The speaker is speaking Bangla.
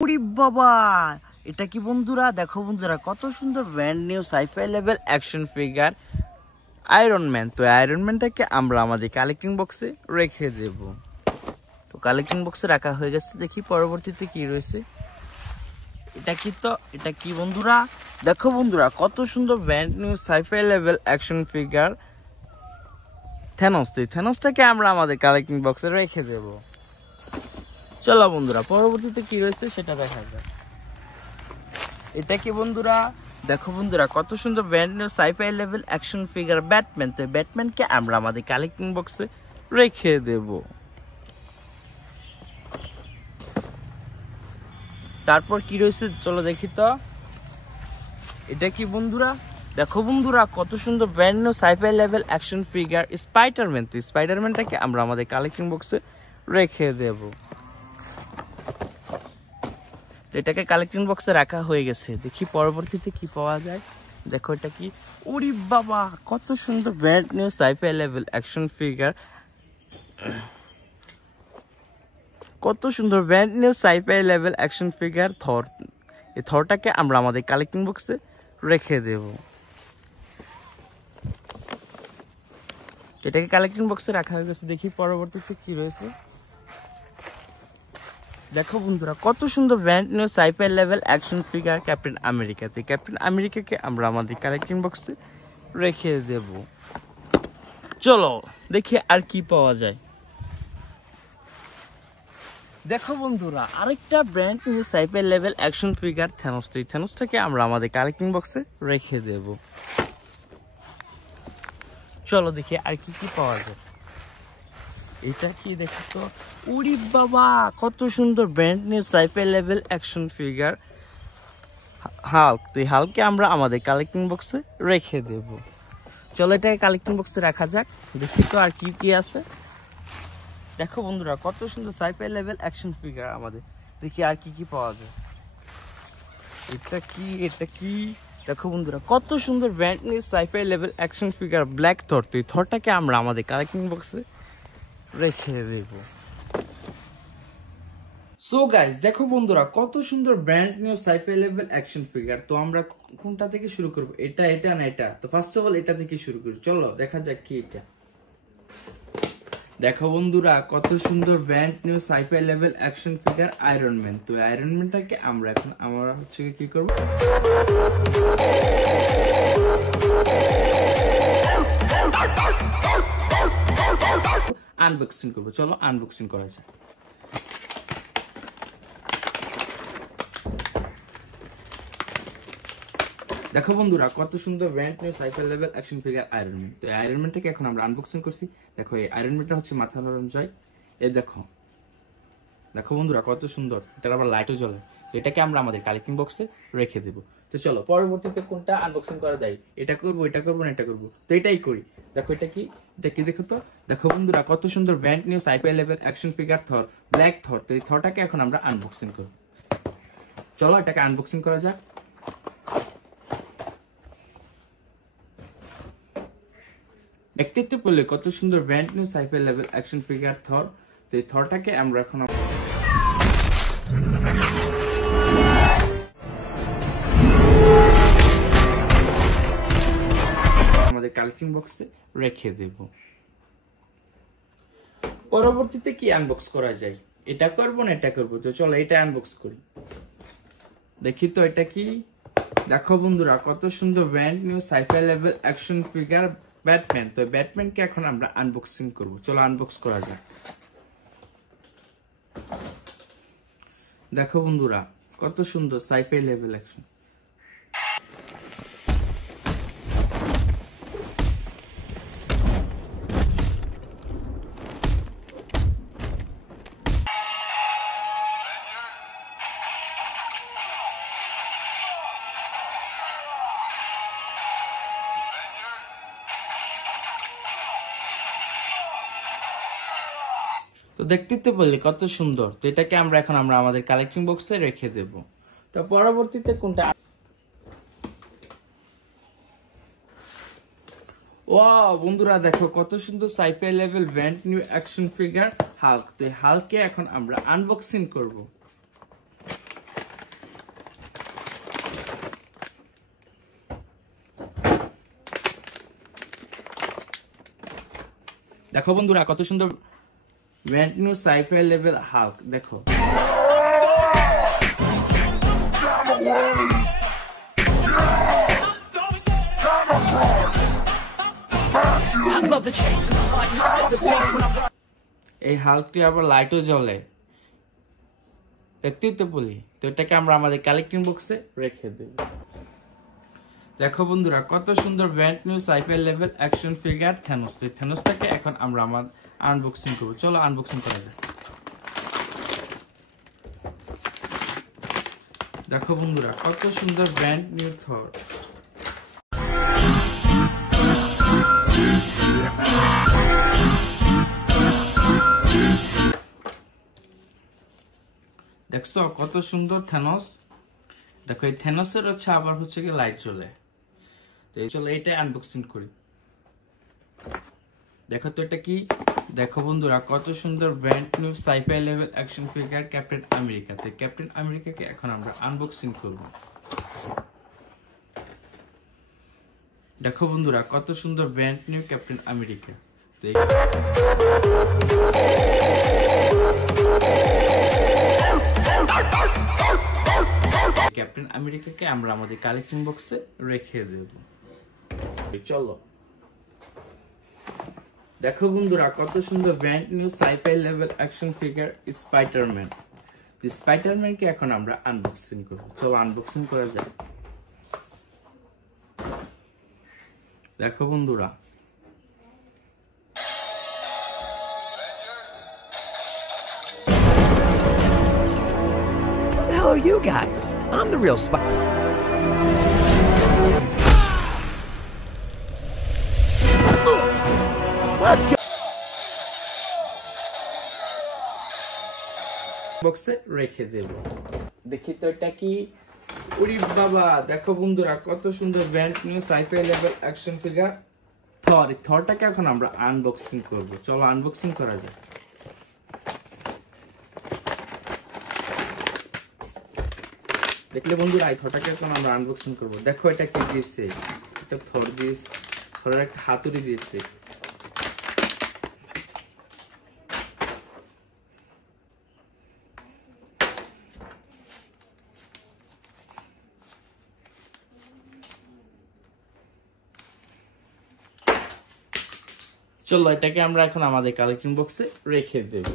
ওরে বাবা, এটা কি বন্ধুরা? দেখো বন্ধুরা, কত সুন্দর brand new sci-fi level action figure Iron Man. তো আয়রন ম্যানটাকে আমরা আমাদের কালেক্টিং বক্সে রেখে দেব। তো কালেক্টিং বক্সে রাখা হয়ে গেছে। দেখি পরবর্তীতে কি রয়েছে। এটা কি বন্ধুরা? দেখো বন্ধুরা, কত সুন্দর brand new sci-fi level action figure Thanos. থ্যানোসটাকে আমরা আমাদের কালেক্টিং বক্সে রেখে দেব। চলো বন্ধুরা, পরবর্তীতে কি রয়েছে সেটা দেখা যাক। এটা কি বন্ধুরা? দেখো বন্ধুরা, কত সুন্দর brand new sci-fi level action figure Batman. তো ব্যাটম্যানকে আমরা আমাদের কালেক্টিং বক্সে রেখে দেব। তারপর কি রয়েছে চলো দেখি তো। এটা কি বন্ধুরা? দেখো বন্ধুরা, কত সুন্দর brand new sci-fi level action figure Spiderman. তো স্পাইডারম্যানটাকে আমরা আমাদের কালেক্টিং বক্সে রেখে দেব। এটাকে কালেক্টিং বক্সে রাখা হয়ে গেছে। দেখি পরবর্তীতে কি পাওয়া যায়। দেখো এটা কি? ওরে বাবা, কত সুন্দর brand new sci-fi level action figure. কত সুন্দর brand new sci-fi level action figure Thor. এই থরটাকে আমরা আমাদের কালেক্টিং বক্সে রেখে দেব। এটাকে কালেক্টিং বক্সে রাখা হয়ে গেছে। দেখি পরবর্তীতে কি রয়েছে। দেখো বন্ধুরা, কত সুন্দর brand new sci-fi level action figure Captain আমেরিকাতে। ক্যাপ্টেন আমেরিকাকে আমরা আমাদের কালেক্টিং বক্সে রেখে দেব। চলো দেখি আর কি পাওয়া যায়। দেখো বন্ধুরা, আরেকটা brand new sci-fi level action figure Thanos. এই থ্যানোসটাকে আমরা আমাদের কালেক্টিং বক্সে রেখে দেব। চলো দেখি আর কি কি পাওয়া যায়। এটা কি দেখো তো? উরি বাবা, কত সুন্দর brand new sci-fi level action figure Hulk. তো এই হাল্ককে আমরা আমাদের কালেক্টিং বক্সে রেখে দেব। চলো এটাকে কালেক্টিং বক্সে রাখা যাক। দেখি তো আর কি কি আছে। দেখো বন্ধুরা, কত সুন্দর সাইফাই লেভেল অ্যাকশন ফিগার আমাদের। দেখি আর কি কি পাওয়া যায়। এটা কি? দেখো বন্ধুরা, কত সুন্দর brand new sci-fi level action figure black Thor. তো এই থরটাকে আমরা আমাদের কালেক্টিং বক্সে রেখে দেব। সো গাইস, দেখো বন্ধুরা, কত সুন্দর brand new sci-fi level action figure. তো আমরা কোনটা থেকে শুরু করব? এটা না এটা? তো ফার্স্ট অফ অল এটা থেকে শুরু করি। চলো দেখা যাক কি এটা। দেখো বন্ধুরা, কত সুন্দর brand new sci-fi level action figure Iron Man. তো আয়রন ম্যানটাকে আমরা হচ্ছে কি করব, আনবক্সিং করব। চলো আনবক্সিং করা যাক। দেখো বন্ধুরা, কত সুন্দর brand new sci-fi level action figure Iron Man. তো আয়রন ম্যানটাকে এখন আমরা আনবক্সিং করছি। দেখো এই আয়রন ম্যানটা হচ্ছে মাথা নরম জয়। এই দেখো বন্ধুরা, কত সুন্দর। এটার আবার লাইটও জ্বলে। তো এটাকে আমরা আমাদের কালেক্টিং বক্সে রেখে দেব। তো চলো পরবর্তীতে কোনটা আনবক্সিং করা যায়। এটা করবো, এটা করবো না এটা করবো? তো এটাই করি। দেখো এটা কি দেখো তো। দেখো বন্ধুরা, কত সুন্দর brand new sci-fi level action figure Thor black Thor. তো এই থরটাকে এখন আমরা আনবক্সিং করব। চলো এটাকে আনবক্সিং করা যাক। দেখতে পেলে কত সুন্দর brand new sci-fi level action figure Thor. তো এই থরটাকে আমরা এখন আমাদের কালেক্টিং বক্সে রেখে দেব। পরবর্তীতে কি আনবক্স করা যায়? এটা করবো না এটা করবো? তো চলো এটা আনবক্স করি। দেখি তো এটা কি। দেখো বন্ধুরা, কত সুন্দর brand new sci-fi level action figure Batman. তো ব্যাটম্যানকে এখন আমরা আনবক্সিং করব। চলো আনবক্স করা যাক। দেখো বন্ধুরা, কত সুন্দর সাইফাই লেভেল অ্যাকশন। তো দেখতে তো বললি কত সুন্দর। তো এটাকে আমরা এখন আমাদের কালেক্টিং বক্সে রেখে দেব। তো পরবর্তীতে কোনটা? ওয়াও বন্ধুরা, দেখো কত সুন্দর sci-fi level brand new action figure Hulk. তো এই হাল্ককে এখন আমরা আনবক্সিং করব। দেখো বন্ধুরা কত সুন্দর brand new sci-fi level Hulk, দেখো এই হাল্কটি আবার লাইটও জ্বলে, দেখতেই তো বলি। তো এটাকে আমরা আমাদের কালেক্টিং বক্সে রেখে দেব। দেখো বন্ধুরা কত সুন্দর brand new sci-fi level action figure Thanos. তো থ্যানোসটাকে এখন আমরা আমার আনবক্সিং করব। চলো আনবক্সিং করা যাক। দেখো বন্ধুরা কত সুন্দর ব্র্যান্ড নিউ থর। দেখছো কত সুন্দর থ্যানোস। দেখো এই থ্যানোসের হচ্ছে আবার হচ্ছে কি লাইট জ্বলে। তো চলো এটা আনবক্সিং করি। দেখো তো এটা কি, দেখো বন্ধুরা কত সুন্দর brand new sci-fi level action figure Captain America. তো ক্যাপ্টেন আমেরিকাকে এখন আমরা আনবক্সিং করব। দেখো বন্ধুরা কত সুন্দর ব্র্যান্ড নিউ ক্যাপ্টেন আমেরিকা। তো ক্যাপ্টেন আমেরিকাকে আমরা আমাদের কালেকশন বক্সে রেখে দেব। চলো দেখো বন্ধুরা কত সুন্দর brand new sci-fi level action figure Spiderman. স্পাইডারম্যানকে এখন আমরা আনবক্সিং করব। চলো আনবক্সিং করা যাক। দেখো বন্ধুরা Who the hell are you guys? I'm the real Spider. Let's go. বক্সে রেখে দেব। দেখি তো এটা কি। ওরে বাবা, দেখো বন্ধুরা কত সুন্দর brand new sci-fi level action figure Thor. এই থরটাকে এখন আমরা আনবক্সিং করব। চলো আনবক্সিং করা যাক। দেখলে বন্ধুরা এই থরটাকে এখন আমরা আনবক্সিং করব। দেখো এটা কি দিয়েছে, এটা থর দিয়েছে, থরের একটা হাতুড়ি দিয়েছে। চলো এটাকে আমরা এখন আমাদের কালেকশন বক্সে রেখে দেব।